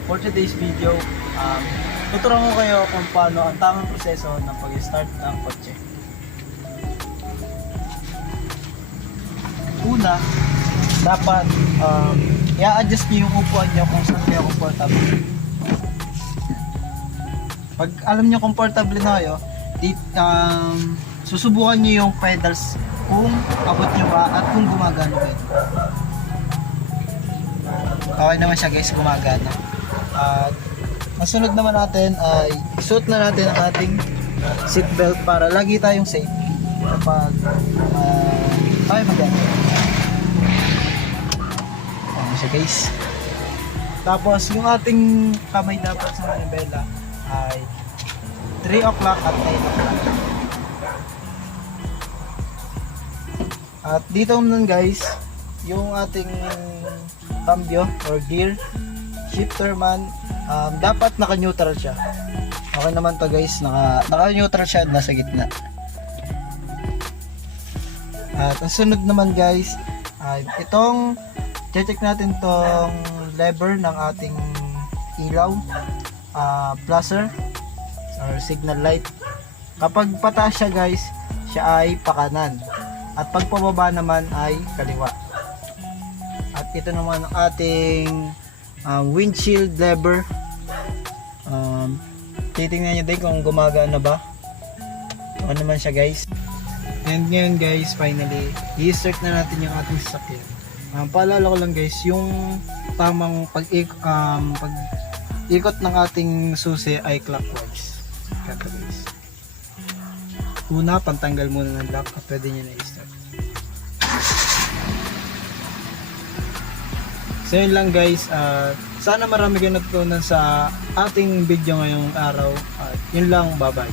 For today's video, tuturuan ko kayo kung paano ang tamang proseso ng pag-start ng kotse. Una, dapat i-adjust niyo yung upuan niyo kung saan kayo comfortable. Pag alam niyo comfortable na kayo, susubukan niyo yung pedals kung abot niyo ba at kung gumagana ba ito. Okay naman siya guys, gumagana. At ang sunod naman natin ay isuot na natin ang ating seatbelt para lagi tayong safe kapag tayo magana. Ano siya guys. Tapos yung ating kamay dapat sa manibela ay 3 o'clock at 9 o'clock. At dito naman guys, yung ating cambio or gear shifter man, dapat naka-neutral siya. Okay naman to guys, naka-neutral siya, nasa gitna. At ang sunod naman guys, itong check natin tong lever ng ating ilaw, buzzer or signal light. Kapag pataas siya guys, siya ay pakanan. At pag pababa naman ay kaliwa. At ito naman ang ating windshield lever. Titingnan nyo din kung gumagana ba. Ano naman siya guys. And ngayon guys, finally, i-start na natin yung ating sasakyan. Paalala ko lang guys, yung tamang pag-ikot ng ating susi ay clockwise. Kaya guys. Una, pantanggal muna ng lock at pwede nyo na i-start. So yun lang guys, sana marami kayo natutunan sa ating video ngayong araw. Yun lang, bye bye.